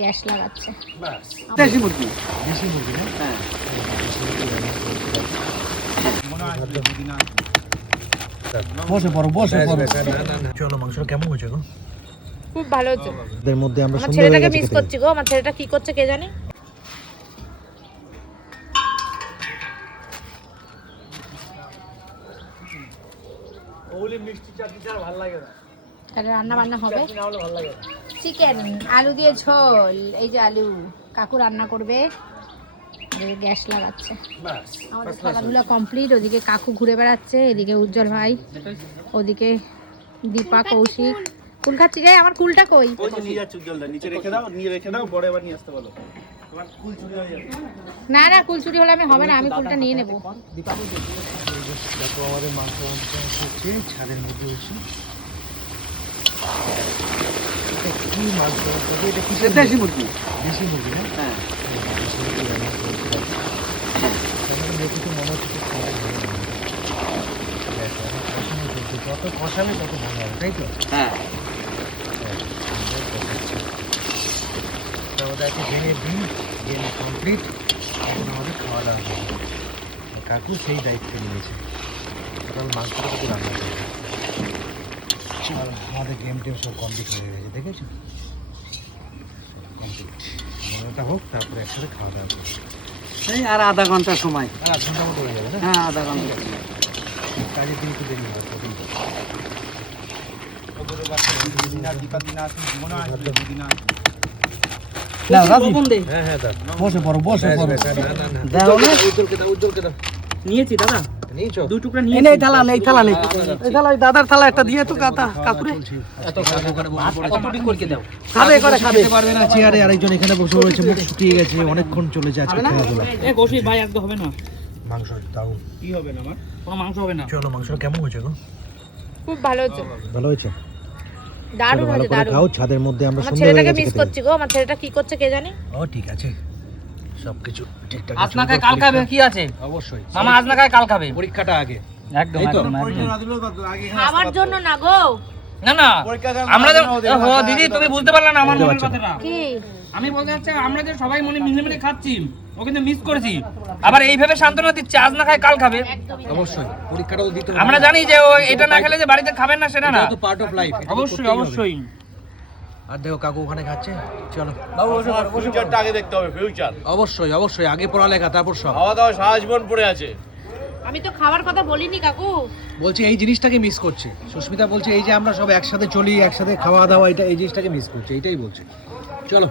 Gas লাগাচ্ছে। দেশি মুরগি না? হ্যাঁ। বসে পড়ো। চলো, মাংসটা কেমন হয়েছে গো? খুব ভালো হচ্ছে। এর মধ্যে আমরা আমার ছেলেটাকে মিস করছি গো। আমার ছেলেটা কি করছে কে জানে। ওলি মিষ্টি চাটনি ছাড়া ভালো লাগে না। তাহলে রান্না বান্না হবে। না হলে ভালো লাগে না। চিকেন আলু দিয়ে ঝোল। এই যে আলু কাকু রান্না করবে। গ্যাস লাগাচ্ছে। আমাদের খেলাধুলা কমপ্লিট। ওদিকে কাকু ঘুরে বেড়াচ্ছে, এদিকে উজ্জ্বল ভাই, ওদিকে দীপা, কৌশিক। কুল খাচ্ছি রে। আমার কুলটা কই? ওই যে নিয়ে যাচ্ছে উজ্জ্বলদা, নিচে রেখে দাও, বড় এবার নিয়ে আসতে বলো। তোমার কুল চুরি হয়ে যাবে। না না, কুল চুরি হলে আমি হবে না, আমি কুলটা নিয়ে নেবো। দেখো আমাদের মাংস হচ্ছে ছাদের মধ্যে হচ্ছে। কি মাংস? এটা কি? দেশি মুরগি না? হ্যাঁ। দেখি তো মনে হচ্ছে খাওয়া ভালো হবে। যত কষাবে তত ভালো হবে, তাই তো? হ্যাঁ। ওদেরকে ভেঙে দিন, ভেঙে কমপ্লিট। এখন আমাদের খাওয়া দাওয়া হবে। কাকু সেই দায়িত্ব নিয়েছে। সকাল মাংসটা একটু রান্না করবে। আর আমাদের গেম টেম সব কমপ্লিট হয়ে গেছে, দেখেছো? কমপ্লিট। মনেটা হোক, তারপরে একসাথে খাওয়া দাওয়া করবো। এই আর আধা ঘন্টা সময়। আর 8 ঘন্টা মতো হয়ে যাবে না? হ্যাঁ, আধা ঘন্টা। কাজের দিন একটু দেরি হবে। হ্যাঁ, বসে পড়ো। দাও না। উজ্জ্বলকে দাও। নিয়েছি দাদা। নিয়েছো? 2 টুকরা নিয়ে। এই থালা নেই। এই থালা দাদার থালা একটা দিয়ে তো কাকুরে। এত কতটি করে দাও। খাবে পারবে না। চেয়ারে আরেকজন এখানে বসে রয়েছে, মুখ শুকিয়ে গেছে, অনেকক্ষণ চলেছে আজকে খেলাধুলা। এই গোশি ভাই একদম হবে না। মাংস দারুণ। কি হবে না আমার? কোনো মাংস হবে না। চলো, মাংসটা কেমন হয়েছে গো? খুব ভালো হচ্ছে। ভালো হয়েছে। দারুণ ভালো হয়েছে, করে দারুণ। খাও, ছাদের মধ্যে আমরা আমার সুন্দর হয়ে ছেলেটাকে গেছে মিস খেতে। করছি গো। আমার ছেলেটা কি করছে কে জানে। ও ঠিক আছে, সবকিছু ঠিকঠাক আছে। আজ না খায় কাল খাবে কি আছে? অবশ্যই। মামা আজ না খায় কাল খাবে। পরীক্ষাটা আগে। একদম এই তো? একদম। খাবার জন্য না গো। না না, আমরা দিদি তুমি বুঝতে পারলে না আমার মনের কথাটা। কি? আমি বলতে চাচ্ছি আমরা যে সবাই মিলে মিলে খাচ্ছি, ও কিন্তু মিস করেছি। আবার এইভাবে সান্ত্বনা দিচ্ছে আজ না খায় কাল খাবে। অবশ্যই পরীক্ষাটাও দিতে হবে। আমরা জানি যে ও এটা না খেলে যে বাড়িতে খাবেন না সেটা না। এটা তো পার্ট অফ লাইফ। অবশ্যই। আর দেখো কাকু ওখানে খাচ্ছে। চলো বাবু ফিউচারটা আগে দেখতে হবে, ফিউচার। অবশ্যই আগে পড়ালেখা, তারপর সব। খাওয়া দাওয়া সারা জীবন পড়ে আছে। আমি তো খাওয়ার কথা বলিনি কাকু। বলছি এই জিনিসটাকে মিস করছে সুস্মিতা। বলছে এই যে আমরা সব একসাথে চলি, একসাথে খাওয়া দাওয়া, এটা এই জিনিসটাকে মিস করছে, এইটাই বলছে। চলো।